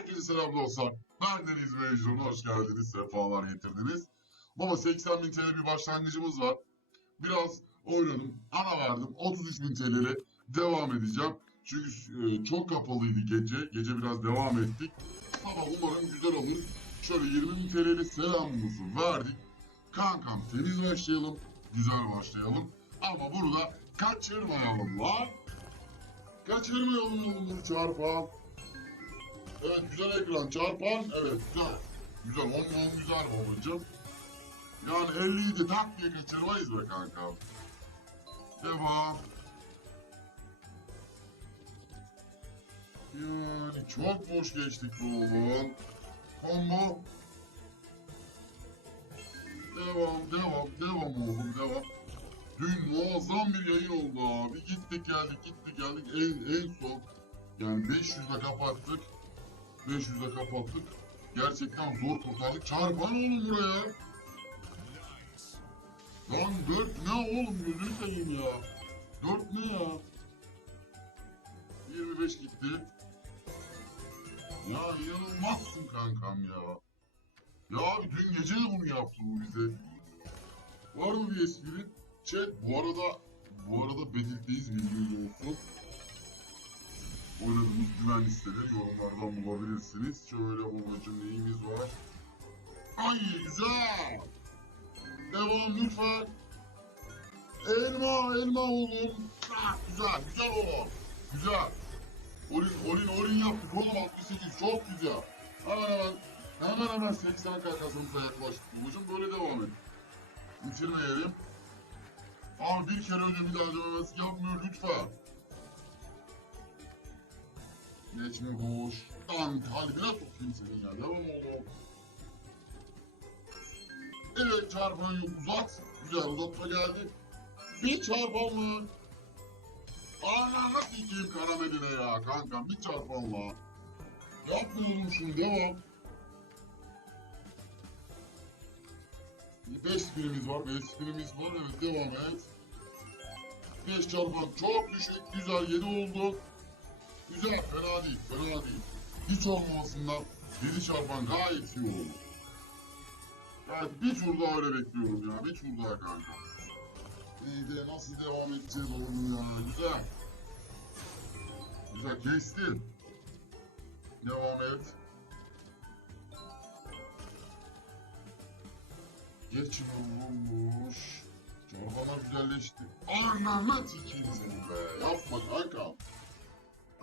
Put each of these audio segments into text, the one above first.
Herkese selam dostlar. Ben Deniz. Hoş geldiniz. Sefalar getirdiniz. Baba 80 bin TL bir başlangıcımız var. Biraz oynadım. Ara verdim. 33 bin TL'ye devam edeceğim. Çünkü e, çok kapalıydı gece. Gece biraz devam ettik. Sabah umarım güzel olur. Şöyle 20 bin TL'lik selamımızı verdik. Kankam temiz başlayalım. Güzel başlayalım. Ama burada kaçırmayalım lan. Kaçırmayalım yolunu çarpan. Evet güzel ekran çarpan. Evet güzel. Güzel 10 10 güzel babacım. Yani 50'yi de tak diye kaçırmayız be kanka. Devam. Yani çok boş geçtik bu oğlum. Combo. Devam, devam, devam oğlum, devam. Dün muazzam bir yayın oldu abi. Gittik geldik, gittik geldik. En, en son yani 500'de kapattık. 500'de kapattık. Gerçekten zor kurtardık. Çarpan oğlum buraya. Lan 4 ne oğlum gözünü seveyim ya. 4 ne ya? 25 gitti. Ya inanılmazsın kankam ya. Ya abi dün gece de bunu yaptı bu bize. Var mı bir espri? Chat bu arada bu arada Bedil'deyiz bilginiz olsun. Oynadığımız güven listeleri yorumlardan bulabilirsiniz. Şöyle babacım neyimiz var? Ay güzel. Devam lütfen. Elma elma oğlum. Ah, güzel güzel oğlum. Güzel. Olin olin olin yaptık oğlum 68 çok güzel. Hemen hemen hemen hemen 80 kakasımıza yaklaştık babacım böyle devam et. Bitirmeyelim. Abi bir kere bir daha yapmıyor lütfen. Geçme boş. Lan kalbine sokayım seni ya. Devam oğlum. Evet çarpanı uzat. Güzel uzatma geldi. Bir çarpan mı? Ana nasıl ikiyim karamedine ya kankam bir çarpan la. Yapma oğlum şunu devam. 5 spinimiz var, 5 spinimiz var. Evet devam et. 5 çarpan çok düşük, güzel 7 oldu. Güzel, fena değil, fena değil. Hiç olmamasından 7 çarpan gayet iyi oldu. Evet, bir tur daha öyle bekliyorum ya, bir tur daha kanka. İyi de nasıl devam edeceğiz oğlum ya, güzel. Güzel, kestin. Devam et. Geç olmuş. Çorbalar güzelleşti. Ananı sikeyim seni be. Yapma kanka.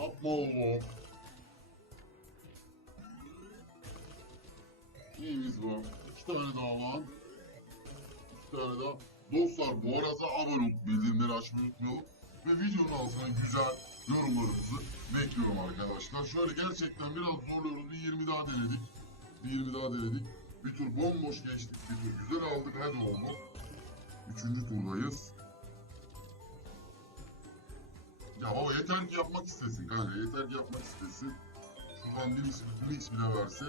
Yapma oğlum. Neyimiz bu? İki tane daha var. İki tane daha. Dostlar bu arada abone olup bildirimleri açmayı unutmayalım. Ve videonun altına güzel yorumlarınızı bekliyorum arkadaşlar. Şöyle gerçekten biraz zorluyoruz. Bir 20 daha denedik. Bir 20 daha denedik. Bir tur bomboş geçtik. Bir tur güzel aldık. Hadi oğlum. Üçüncü turdayız. Ya baba yeter ki yapmak istesin kanka. Yeter ki yapmak istesin. Şuradan bir ismi, bir ismi de verse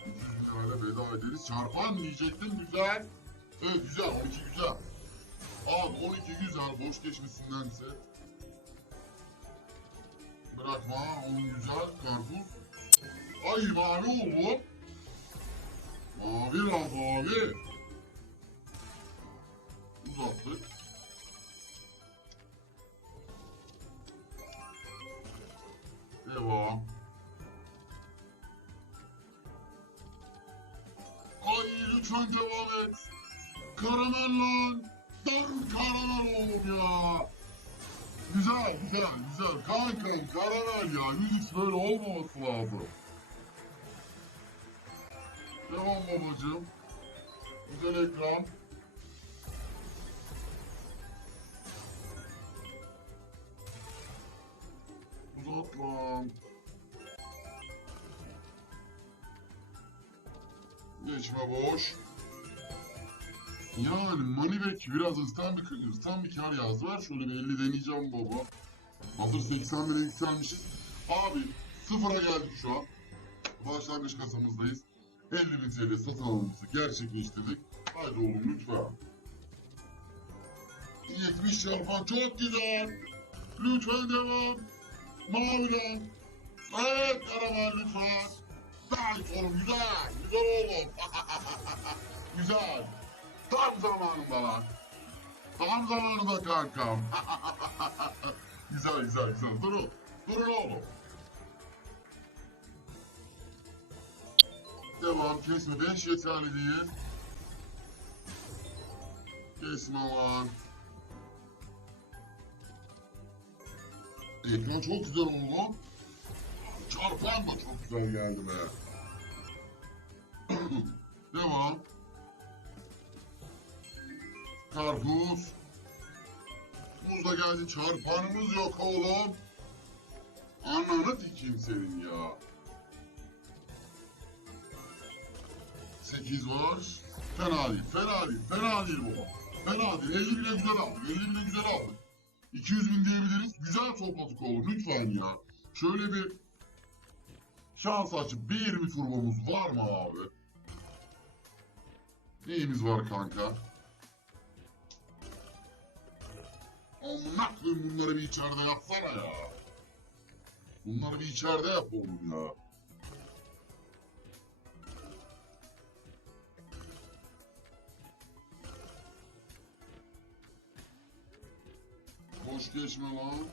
200 bin lirayla veda ederiz. Çarpan diyecektim güzel. Evet güzel 12 güzel. Abi 12 güzel boş geçmesindense. Bırakma onun güzel karpuz. Ay mavi oğlum. Mavi lan mavi. Uzattık. Devam. Ay lütfen devam et. Karamel lan. Ben karamel ya. Güzel güzel güzel. Kanka karamel ya. Yüzük böyle olmaması lazım. Devam babacığım. Güzel ekran. Uzat lan. Geçme boş. Yani Moneyback biraz ıstan bir, ıstan bir kar yazdı. Ver şöyle bir 50 deneyeceğim baba. Hazır 80 lira yükselmişiz. Abi sıfıra geldik şu an. Başlangıç kasamızdayız. 50 bin TL satın alımımızı gerçekleştirdik. Haydi oğlum lütfen. 70 çarpan çok güzel. Lütfen devam. Mavi. Evet karamel lütfen. Oğlum güzel. Güzel oğlum. güzel. Tam zamanında lan. Tam zamanında kankam. güzel güzel güzel. Durun. Durun oğlum. Devam kesme. 5 yeterli değil. Kesme lan. Ekran çok güzel oldu. Çarpan da çok güzel geldi be. Devam. Karpuz. Muz da geldi. Çarpanımız yok oğlum. Ananı dikeyim senin ya. 8 var. Fena değil, fena değil, fena değil bu. Fena değil. 50 bile güzel aldık, 50 bile güzel aldık. 200 bin diyebiliriz. Güzel topladık oğlum lütfen ya. Şöyle bir şans açıp bir 20 turbomuz var mı abi? Neyimiz var kanka? Amına koyayım bunları bir içeride yapsana ya. Bunları bir içeride yap oğlum ya. Geçme lan.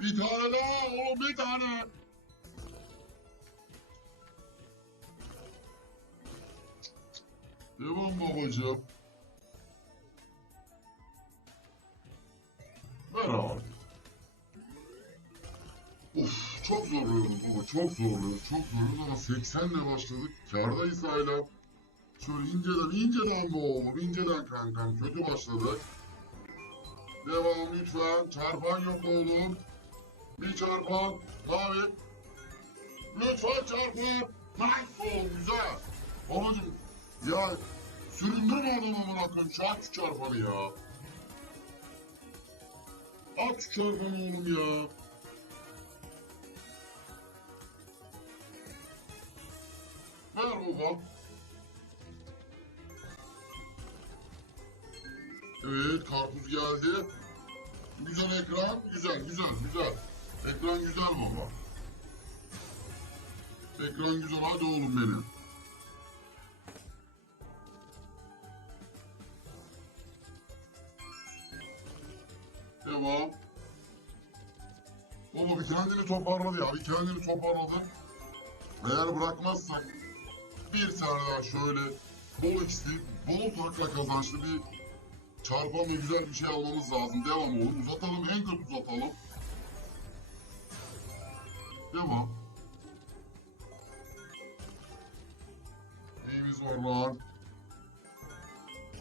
Bir tane daha oğlum bir tane. Devam babacığım. Ver abi. Of çok zorluyoruz baba çok zorluyoruz çok zorluyoruz ama 80 ile başladık. Kârdayız hala. Şöyle inceden inceden bu oğlum inceden kankam kötü başladık. Devam lütfen. Çarpan yok oğlum. Bir çarpan. Mavi. Lütfen çarpan. Nice güzel. Babacım ya süründürme adamı amına koyayım. Aç şu çarpanı ya. Aç şu çarpanı oğlum ya. Ver baba. Evet karpuz geldi. Güzel ekran. Güzel güzel güzel. Ekran güzel baba. Ekran güzel hadi oğlum benim. Devam. Baba bir kendini toparladı ya. Bir kendini toparladı. Eğer bırakmazsak bir tane daha şöyle bol eksi, bol takla kazançlı bir çarpan ve güzel bir şey almamız lazım. Devam oğlum. Uzatalım. En kötü uzatalım. Devam. Neyimiz var lan?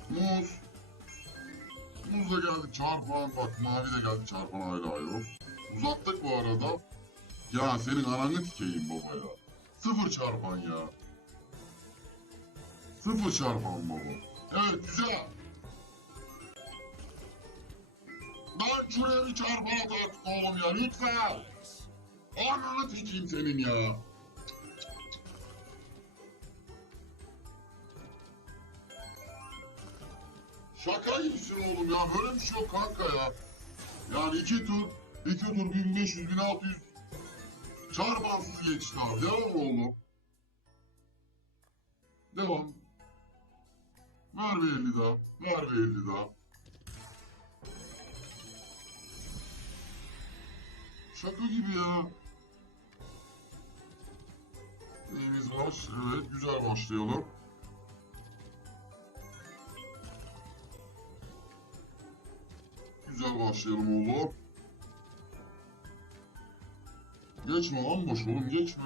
Muz. Muz da geldi. Çarpan. Bak mavi de geldi. Çarpan hala yok. Uzattık bu arada. Ya senin ananı tikeyim baba ya. Sıfır çarpan ya. Sıfır çarpan baba. Evet güzel. Ben şuraya bir artık oğlum ya lütfen. Ananı tikeyim senin ya. Şaka gibisin oğlum ya. Böyle bir şey yok kanka ya. Yani iki tur, iki tur 1500, 1600 çarpansız geçti abi. Devam oğlum. Devam. Ver bir 50 daha. Ver bir 50 daha. Şaka gibi ya. Neyimiz var? Evet, güzel başlayalım. Güzel başlayalım oğlum. Geçme lan boş oğlum geçme.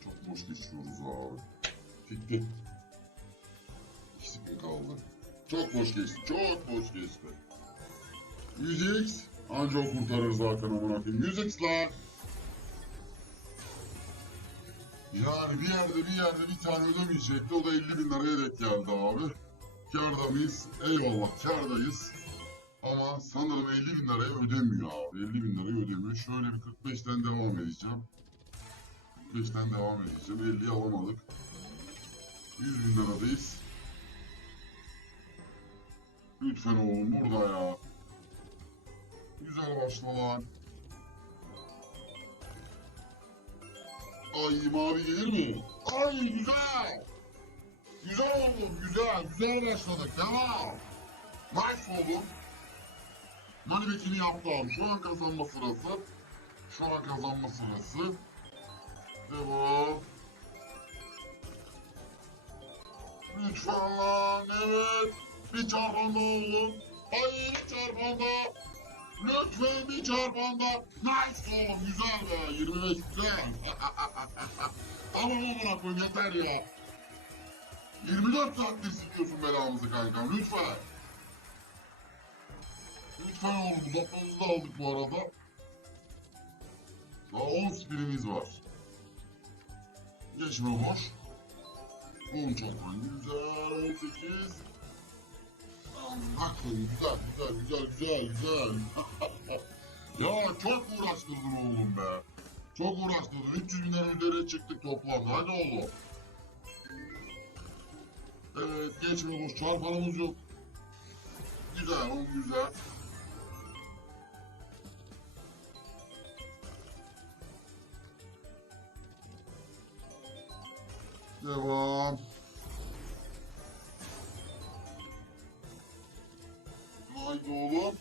Çok boş geçiyoruz abi. Bitti. İkisi kaldı? Çok boş geçti. Çok boş geçti. 100x anca o kurtarır zaten amına koyayım. 100x lan. Yani bir yerde bir yerde bir tane ödemeyecekti. O da 50 bin liraya denk geldi abi. Kârda mıyız? Eyvallah kârdayız. Ama sanırım 50 bin liraya ödemiyor abi. 50 bin liraya ödemiyor. Şöyle bir 45'ten devam edeceğim. 45'ten devam edeceğim. 50'yi alamadık. 100 bin liradayız. Lütfen oğlum burada ya. Güzel başla lan. Ay mavi gelir mi? Ay güzel. Güzel oğlum güzel. Güzel başladık. Devam. Nice oğlum. Manibekini yaptı abi. Şu an kazanma sırası. Şu an kazanma sırası. Devam. Lütfen lan evet. Bir çarpan daha oğlum. Ay bir çarpan daha. Lütfen bir çarpan daha. Nice oğlum güzel be. 25 güzel. Ama amına koyayım yeter ya. 24 saattir sikiyorsun belamızı kankam lütfen. Lütfen oğlum uzatmamızı da aldık bu arada. Daha 10 spinimiz var. Geçme boş. 10 çok güzel 18. Bak güzel güzel güzel güzel güzel. ya çok uğraştırdın oğlum be. Çok uğraştırdın. 300 bin üzerine çıktık toplam. Hadi oğlum. Evet geçme boş. Çarpanımız yok. Güzel o güzel. Devam. Haydi oğlum.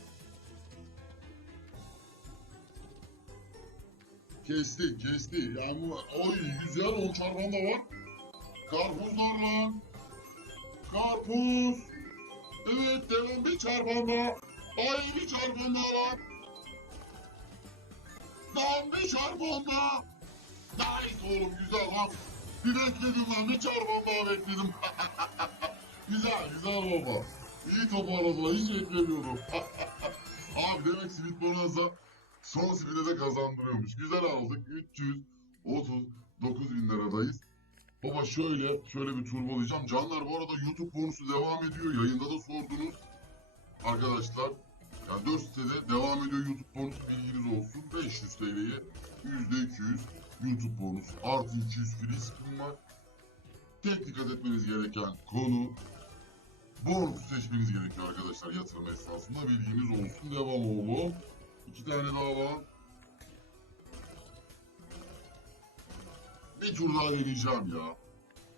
Kesti, kesti. Yani bu- oy güzel on çarpan da var. Karpuzlar lan. Karpuz. Evet devam bir çarpan daha. Ay bir çarpan daha lan. Lan bir çarpan daha. Nice oğlum güzel lan. Bir bekledim lan bir çarpan daha bekledim. güzel güzel baba. İyi toparladılar hiç beklemiyordum. Abi demek Simit Bonanza son spide de kazandırıyormuş. Güzel aldık 339 bin liradayız. Baba şöyle, şöyle bir turbolayacağım. Canlar bu arada YouTube bonusu devam ediyor. Yayında da sordunuz. Arkadaşlar, yani 4 sitede devam ediyor YouTube bonusu bilginiz olsun. 500 TL'ye %200 YouTube bonus artı 200 free spin var. Tek dikkat etmeniz gereken konu bonus seçmeniz gerekiyor arkadaşlar yatırım esnasında bilginiz olsun. Devam oğlum. İki tane daha var. Bir tur daha deneyeceğim ya.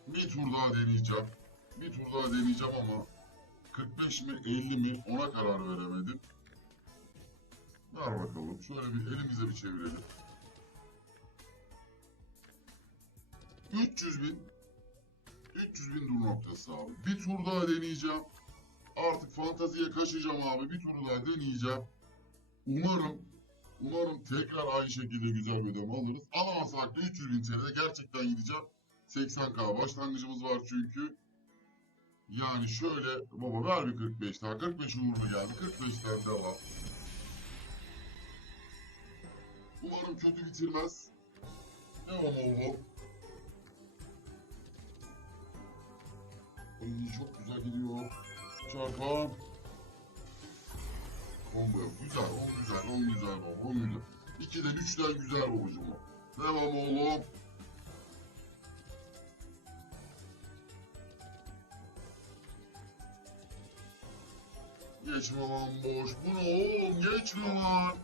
Bir tur daha deneyeceğim. Bir tur daha deneyeceğim ama 45 mi 50 mi ona karar veremedim. Ver bakalım. Şöyle bir elimize bir çevirelim. 300 bin 300 bin dur noktası abi. Bir tur daha deneyeceğim. Artık fantaziye kaçacağım abi. Bir tur daha deneyeceğim. Umarım Umarım tekrar aynı şekilde güzel bir ödeme alırız. Alamazsak da 300 bin TL'de gerçekten gideceğim. 80k başlangıcımız var çünkü. Yani şöyle baba ver bir 45 daha. 45 uğurlu geldi. 45'ten devam. Umarım kötü bitirmez. Devam oğlum. Ay, çok güzel gidiyor. Çarpan. Combo. Güzel, on güzel, on güzel baba, on güzel. İkiden, üçten güzel babacım o. Devam oğlum. Geçme lan boş. Bu ne oğlum? Geçme lan.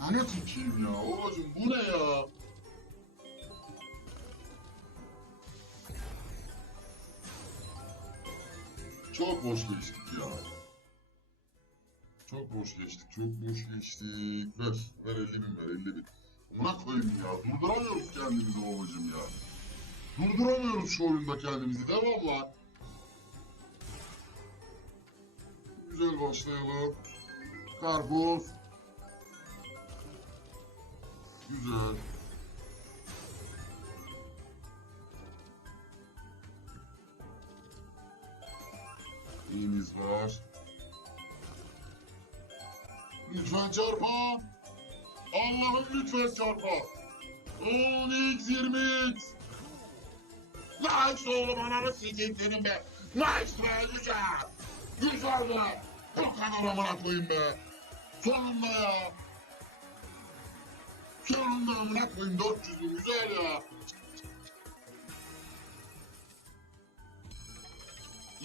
Lanet sikeyim ya. Babacım bu ne ya? Çok boş geçtik ya. Çok boş geçtik, çok boş geçtik. Ver, ver 50 bin ver 50 bin. Buna koyayım ya. Durduramıyoruz kendimizi babacım ya. Durduramıyoruz şu oyunda kendimizi. Devam lan. Güzel başlayalım. Karpuz. Güzel. İyimiz var. Lütfen çarpa. Allah'ım lütfen çarpa. 10x 20x. Nice oğlum ananı sikeyim be. Nice be güzel. Güzel be. Bu kadar amına koyayım be. Sonunda ya. Sonunda amına koyayım 400 bin güzel ya.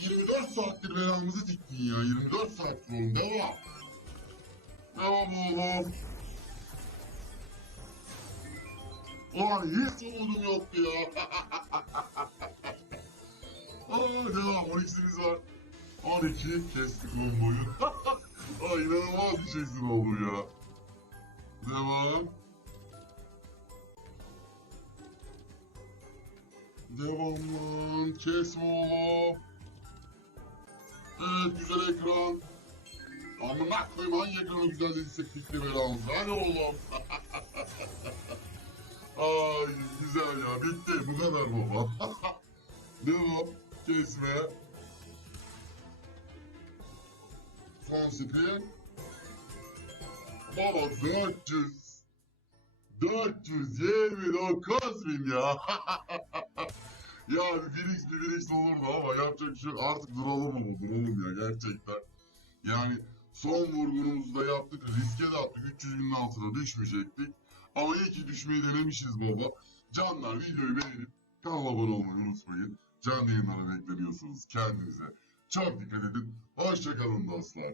24 saattir belamızı diktin ya. 24 saattir oğlum. Devam. Devam oğlum. Ulan hiç umudum yoktu ya. Aa, devam 12'simiz var. 12 kestik bomboyu. Ay inanılmaz bir şeysin oldu ya. Devam. Devam lan. Kesme oğlum. Evet güzel ekran. Amına koyayım hangi ekranı güzel dediysek fikri belanızı. Hadi oğlum. Ay güzel ya bitti bu kadar baba. Devam. Kesme. Son spin. Baba 400. 429 bin ya. ya bir Phoenix bir Phoenix olurdu ama yapacak şey. Artık duralım ama duralım ya gerçekten. Yani son vurgunumuzu da yaptık. Riske de attık. 300 binin altına düşmeyecektik. Ama iyi ki düşmeyi denemişiz baba. Canlar videoyu beğenip kanala abone olmayı unutmayın. Canlı yayınlara bekleniyorsunuz. Kendinize çok dikkat edin. Hoşçakalın dostlar.